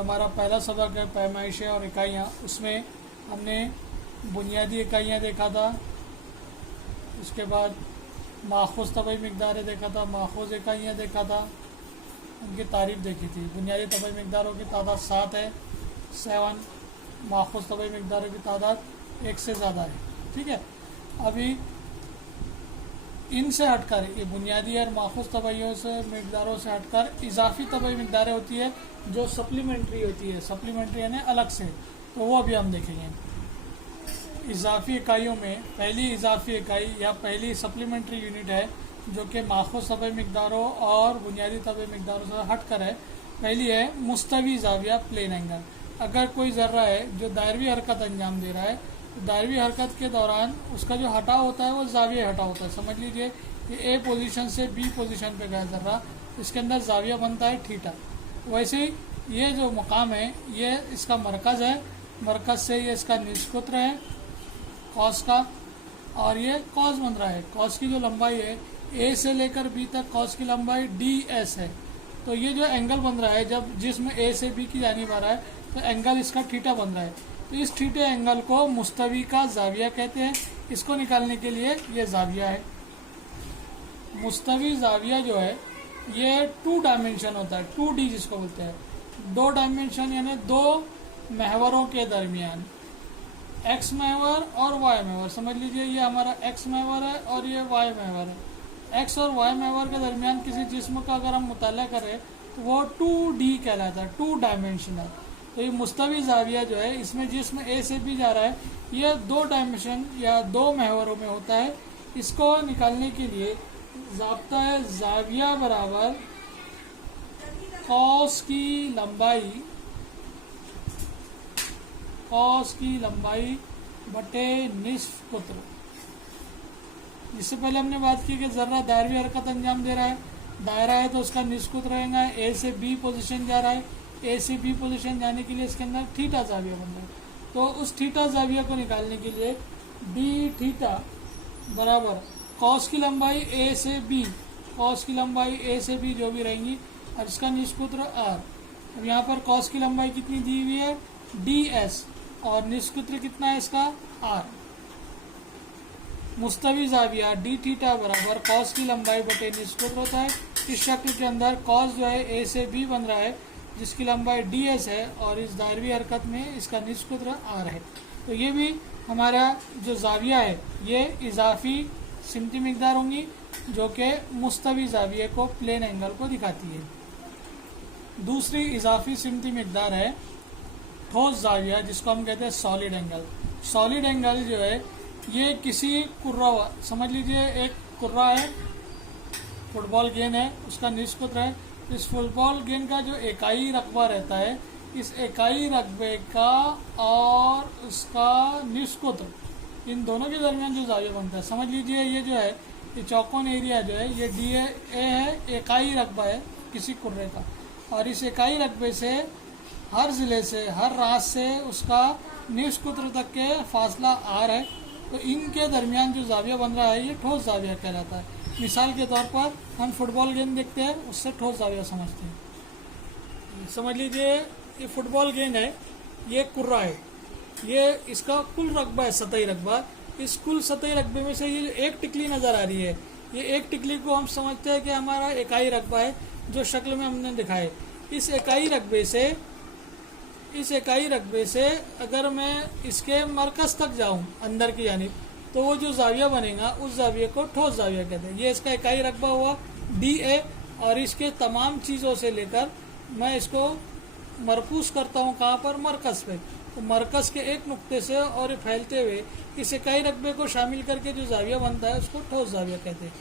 जो हमारा पहला सबक है पैमाइशें और इकाइयाँ, उसमें हमने बुनियादी इकाइयाँ देखा था। उसके बाद माखूज़ तबई मिक़दारें देखा था, माखूज़ इकाइयाँ देखा था, उनकी तारीफ़ देखी थी। बुनियादी तबई मिक़दारों की तादाद 7 है, 7। माखूज़ तबई मिक़दारों की तादाद 1 से ज़्यादा है। ठीक है, अभी इनसे हटकर, ये बुनियादी और माखूज़ तबैयों से मिक़दारों से हटकर इजाफ़ी तबई मिक़दारें होती है जो सप्लीमेंट्री होती है। सप्लीमेंट्री यानी अलग से, तो वो अभी हम देखेंगे। इजाफ़ी इकाइयों में पहली इजाफ़ी इकाई या पहली सप्लीमेंट्री यूनिट है जो कि माखूज़ तबई मिक़दारों और बुनियादी तबई मिक़दारों से हटकर है। पहली है मुस्तवी ज़ाविया प्लेन एंगल। अगर कोई ज़र्रा है जो दायरवी हरकत अंजाम दे रहा है, तो दायरवी हरकत के दौरान उसका जो हटाव होता है वो ज़ाविया हटाव होता है। समझ लीजिए कि ए पोजीशन से बी पोजीशन पे गया ज़र्रा, इसके अंदर ज़ाविया बनता है थीटा। वैसे ही ये जो मकाम है ये इसका मरकज़ है, मरकज़ से ये इसका निष्कुत्र है कॉस का, और ये कॉस बन रहा है। कॉस की जो लंबाई है ए से लेकर बी तक कॉस की लंबाई डी एस है। तो ये जो एंगल बन रहा है जब जिसमें ए से बी की जानिब आ रहा है तो एंगल इसका थीटा बन रहा है। तो इस थीटा एंगल को मुस्तवी का ज़ाविया कहते हैं। इसको निकालने के लिए ये ज़ाविया है। मुस्तवी ज़ाविया जो है ये 2 डायमेंशन होता है, 2D जिसको बोलते हैं। 2 डायमेंशन यानी 2 महवरों के दरमियान, एक्स महवर और वाई महवर। समझ लीजिए ये हमारा एक्स महवर है और ये वाई महवर है। एक्स और वाई महवर के दरमियान किसी जिस्म का अगर हम मुताला करें तो वो 2D कहलाता है, 2 डायमेंशनल। तो ये मुस्तवी ज़ाविया जो है इसमें जिस्म ए से बी जा रहा है, ये 2 डायमेंशन या 2 महवरों में होता है। इसको निकालने के लिए ज़ाब्ता है ज़ाविया बराबर कॉस की लंबाई बटे निस्फ कुत्र। इससे पहले हमने बात की कि ज़र्रा दायरवी हरकत अंजाम दे रहा है, दायरा है तो उसका निस्फ कुत्र रहेगा। ए से बी पोजीशन जा रहा है, ए से बी पोजीशन जाने के लिए इसके अंदर थीटा ज़ाविया बन रहा है। तो उस थीटा ज़ाविया को निकालने के लिए डी थीटा बराबर कॉस की लंबाई ए से बी, कॉस की लंबाई ए से बी जो भी रहेंगी, और इसका निष्कुत्र आर। अब यहाँ पर कॉस की लंबाई कितनी दी हुई है डी एस, और निष्कुत्र कितना है इसका आर। मुस्तवी ज़ाविया डी थीटा बराबर कॉस की लंबाई बटे निष्कुत्र होता है। इस शक्ल के अंदर कॉस जो है ए से बी बन रहा है जिसकी लंबाई डी एस है, और इस दायरवी हरकत में इसका निष्कुत्र आर है। तो ये भी हमारा जो ज़ाविया है ये इजाफी सिमती मिक़दार होंगी जो कि मुस्तवी ज़ाविये को प्लेन एंगल को दिखाती है। दूसरी इजाफी सिमती मिक़दार है ठोस ज़ाविया जिसको हम कहते हैं सॉलिड एंगल। सॉलिड एंगल जो है ये किसी कुर्रा, समझ लीजिए एक कुर्रा है, फुटबॉल गेंद है, उसका निष्कुत्र है। इस फुटबॉल गेंद का जो इकाई रकबा रहता है, इस इकाई रकबे का और उसका निष्कुत्र, इन दोनों के दरमियान जो ज़ाविया बनता है, समझ लीजिए ये जो है ये चौकोन एरिया जो है ये डी ए है, इकाई रकबा है किसी कुर्रे का, और इस इकाई रकबे से हर ज़िले से हर रास से उसका निष्कुत्र तक के फासला आर है। तो इनके दरमियान जो ज़ाविया बन रहा है ये ठोस ज़ाविया कहलाता है। मिसाल के तौर पर हम फुटबॉल गेंद देखते हैं उससे ठोस ज़ाविया समझते हैं। समझ लीजिए ये फुटबॉल गेंद है, ये कुर्रा है, ये इसका कुल रकबा है सतही रकबा। इस कुल सतही रकबे में से ये एक टिकली नज़र आ रही है, ये एक टिकली को हम समझते हैं कि हमारा इकाई रकबा है जो शक्ल में हमने दिखाए। इस इकाई रकबे से अगर मैं इसके मरकज़ तक जाऊं अंदर की जानिब, तो वो जो ज़ाविया बनेगा उस ज़ाविये को ठोस ज़ाविया कहते हैं। ये इसका इकाई रकबा हुआ डी ए, और इसके तमाम चीज़ों से लेकर मैं इसको मरकूज़ करता हूँ कहाँ पर, मरकज़ पे। तो मरकज़ के एक नुक्ते से और फैलते हुए इस इकाई रकबे को शामिल करके जो ज़ाविया बनता है उसको ठोस ज़ाविया कहते हैं।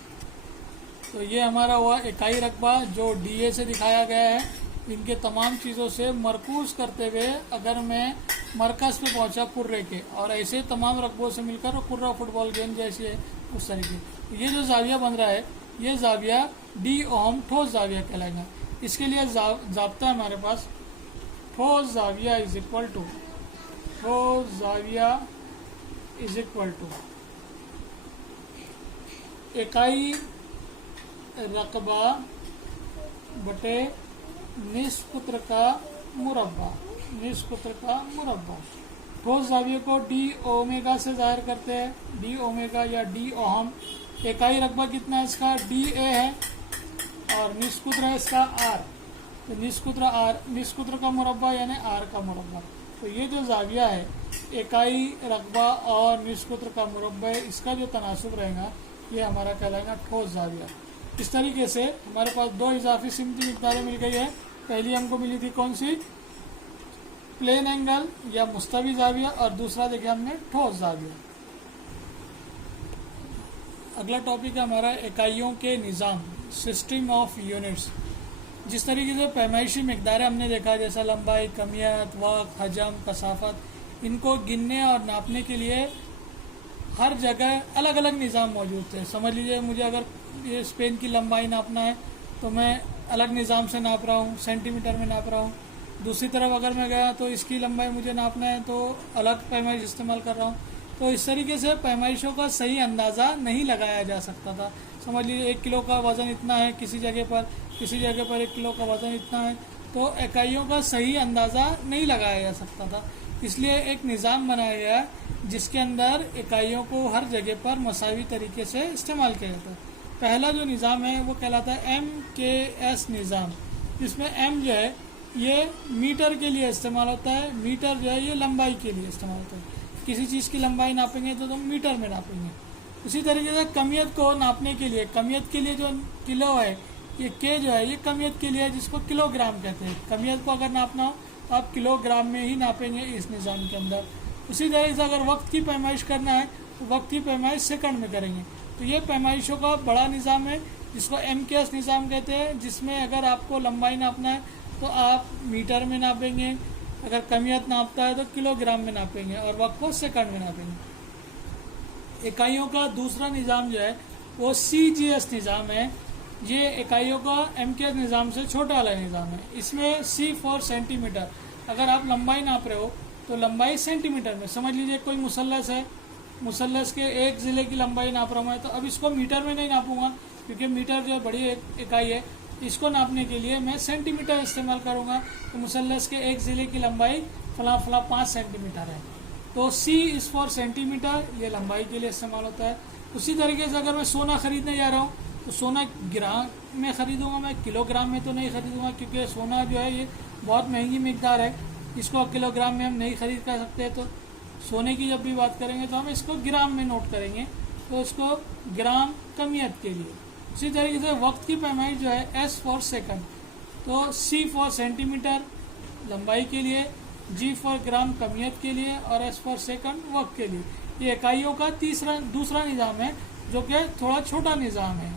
तो ये हमारा हुआ इकाई रकबा जो डी ए से दिखाया गया है। इनके तमाम चीज़ों से मरकूज़ करते हुए अगर मैं मरकज़ पे पहुंचा कुर्रे के, और ऐसे तमाम रकबों से मिलकर कुर्रा फुटबॉल गेंद जैसी है उस तरीके, ये जो ज़ाविया बन रहा है ये ज़ाविया डी ओम ठोस ज़ाविया कहलाएगा। इसके लिए ज़ाब्ता है हमारे पास ठोस ज़ाविया इज इक्वल टू इकाई रकबा बटे निष्कुत्र का मुरब्बा, निष्सूत्र का मुरब्बा। ठोस जाविये को डी ओमेगा से जाहिर करते हैं, डी ओमेगा या डी ओहम। इकाई रकबा कितना है इसका, डी ए है, और निष्सूत्र है इसका आर। तो निष्सूत्र आर, निष्सूत्र का मुरब्बा यानी आर का मुरब्बा। तो ये जो जाविया है इकाई रकबा और निष्सूत्र का मुरब्बा, इसका जो तनासुब रहेगा ये हमारा कहलाएगा ठोस जाविया। इस तरीके से हमारे पास दो इजाफी सिमती मिकदारें मिल गई है। पहली हमको मिली थी कौन सी, प्लेन एंगल या मुस्तवी जाविया, और दूसरा देखिए हमने ठोस जाविया। अगला टॉपिक है हमारा इकाइयों के निज़ाम, सिस्टम ऑफ यूनिट्स। जिस तरीके से पैमाइशी मिकदारें हमने देखा, जैसा लंबाई, कमियत, वक्त, हजम, कसाफत, इनको गिनने और नापने के लिए हर जगह अलग अलग निज़ाम मौजूद थे। समझ लीजिए मुझे अगर ये स्पेन की लंबाई नापना है तो मैं अलग निज़ाम से नाप रहा हूँ, सेंटीमीटर में नाप रहा हूँ। दूसरी तरफ अगर मैं गया तो इसकी लंबाई मुझे नापना है तो अलग पैमाइश इस्तेमाल कर रहा हूँ। तो इस तरीके से पैमाइशों का सही अंदाज़ा नहीं लगाया जा सकता था। समझ लीजिए 1 किलो का वज़न इतना है किसी जगह पर 1 किलो का वज़न इतना है, तो इकाइयों का सही अंदाज़ा नहीं लगाया जा सकता था। इसलिए एक निज़ाम बनाया गया जिसके अंदर इकाइयों को हर जगह पर मसावी तरीके से इस्तेमाल किया जाता है। पहला जो निज़ाम है वो कहलाता है MKS निज़ाम, जिसमें M जो है ये मीटर के लिए इस्तेमाल होता है, मीटर जो है ये लंबाई के लिए इस्तेमाल होता है। किसी चीज़ की लंबाई नापेंगे तो मीटर में नापेंगे। उसी तरीके से कमियत को नापने के लिए, कमियत के लिए जो किलो है ये के जो है ये कमियत के लिए है, जिसको किलोग्राम कहते हैं। कमियत को अगर नापना हो तो आप किलोग्राम में ही नापेंगे इस निज़ाम के अंदर। उसी तरीके से अगर वक्त की पैमाइश करना है तो वक्त की पैमाइश सेकंड में करेंगे। तो ये पैमाइशों का बड़ा निज़ाम है जिसको MKS निज़ाम कहते हैं, जिसमें अगर आपको लंबाई नापना है तो आप मीटर में नापेंगे, अगर कमियत नापता है तो किलोग्राम में नापेंगे, और वक्त को सेकंड में नापेंगे। इकाइयों का दूसरा निज़ाम जो है वो CGS निज़ाम है। ये इकाइयों का MKS निज़ाम से छोटा वाला निज़ाम है। इसमें C फॉर सेंटीमीटर, अगर आप लंबाई नाप रहे हो तो लंबाई सेंटीमीटर में। समझ लीजिए कोई मुसल्लस है, मुसल्लस के एक ज़िले की लंबाई नाप रहा हूँ मैं, तो अब इसको मीटर में नहीं नापूंगा क्योंकि मीटर जो है बड़ी इकाई है। इसको नापने के लिए मैं सेंटीमीटर इस्तेमाल करूँगा। तो मुसल्लस के एक ज़िले की लंबाई फला 5 सेंटीमीटर है, तो C इज़ फॉर सेंटीमीटर, ये लंबाई के लिए इस्तेमाल होता है। उसी तरीके से अगर मैं सोना ख़रीदने जा रहा हूँ तो सोना ग्राम में ख़रीदूँगा, मैं किलोग्राम में तो नहीं ख़रीदूँगा, क्योंकि सोना जो है ये बहुत महंगी मिकदार है, इसको किलोग्राम में हम नहीं खरीद कर सकते। तो सोने की जब भी बात करेंगे तो हम इसको ग्राम में नोट करेंगे, तो इसको ग्राम कमियत के लिए। उसी तरीके से वक्त की पैमाइश जो है S फॉर सेकंड, तो C फॉर सेंटीमीटर लंबाई के लिए, G फॉर ग्राम कमियत के लिए, और S फॉर सेकंड वक्त के लिए। ये इकाइयों का दूसरा निज़ाम है जो कि थोड़ा छोटा निज़ाम है।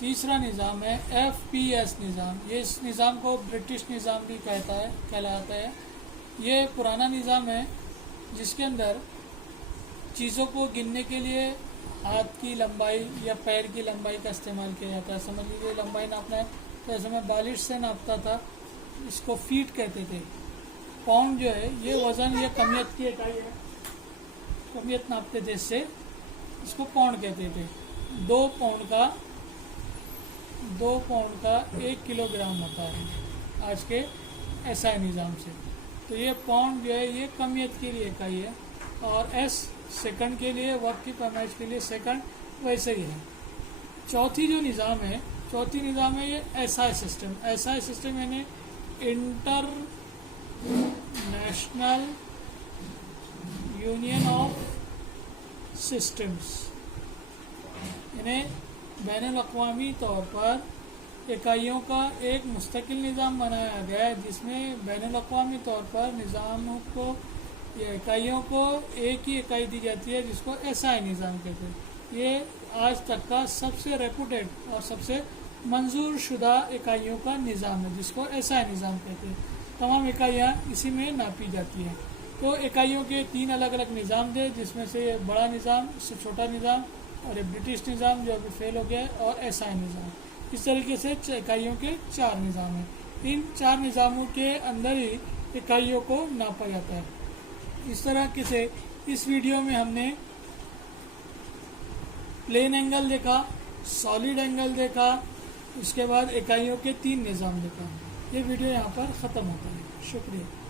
तीसरा निज़ाम है FPS निज़ाम। ये इस निज़ाम को ब्रिटिश निज़ाम भी कहलाता है। ये पुराना निज़ाम है जिसके अंदर चीज़ों को गिनने के लिए हाथ की लंबाई या पैर की लंबाई का इस्तेमाल किया जाता है। समझ लीजिए लंबाई नापना है तो ऐसे मैं बालिश से नापता था, इसको फीट कहते थे। पाउंड जो है ये वज़न, ये कमियत की इकाई है, कमियत नापते थे इससे, इसको पाउंड कहते थे। 2 पाउंड का 1 किलोग्राम होता है आज के SI निज़ाम से। तो ये पाउंड जो है ये कमियत के लिए इकाई है, और S सेकंड के लिए, वक्त की पैमाइश के लिए सेकंड वैसे ही है। चौथी निज़ाम है ये SI सिस्टम। SI सिस्टम यानी इंटरनेशनल यूनियन ऑफ सिस्टम्स, यानी बैनुल-अक़वामी तौर पर इकाइयों का एक मुस्तकिल निज़ाम बनाया गया है, जिसमें बैनुल-अक़वामी तौर पर निज़ामों को या इकाइयों को एक ही इकाई दी जाती है जिसको SI निज़ाम कहते हैं। ये आज तक का सबसे रेपुटेड और सबसे मंजूर शुदा इकाइयों का निज़ाम है जिसको SI निज़ाम कहते हैं। तमाम इकाइयाँ इसी में नापी जाती हैं। तो इकाइयों के 3 अलग अलग निज़ाम थे, जिसमें से ये बड़ा निज़ाम, इससे छोटा निज़ाम, और ये ब्रिटिश निज़ाम जो अभी फेल हो गया है, और SI निज़ाम। इस तरीके से इकाइयों के 4 निज़ाम हैं। इन 4 निज़ामों के अंदर ही इकाइयों को नापा जाता है। इस तरह से इस वीडियो में हमने प्लेन एंगल देखा, सॉलिड एंगल देखा, उसके बाद इकाइयों के 3 निज़ाम देखा। ये वीडियो यहाँ पर ख़त्म होता है। शुक्रिया।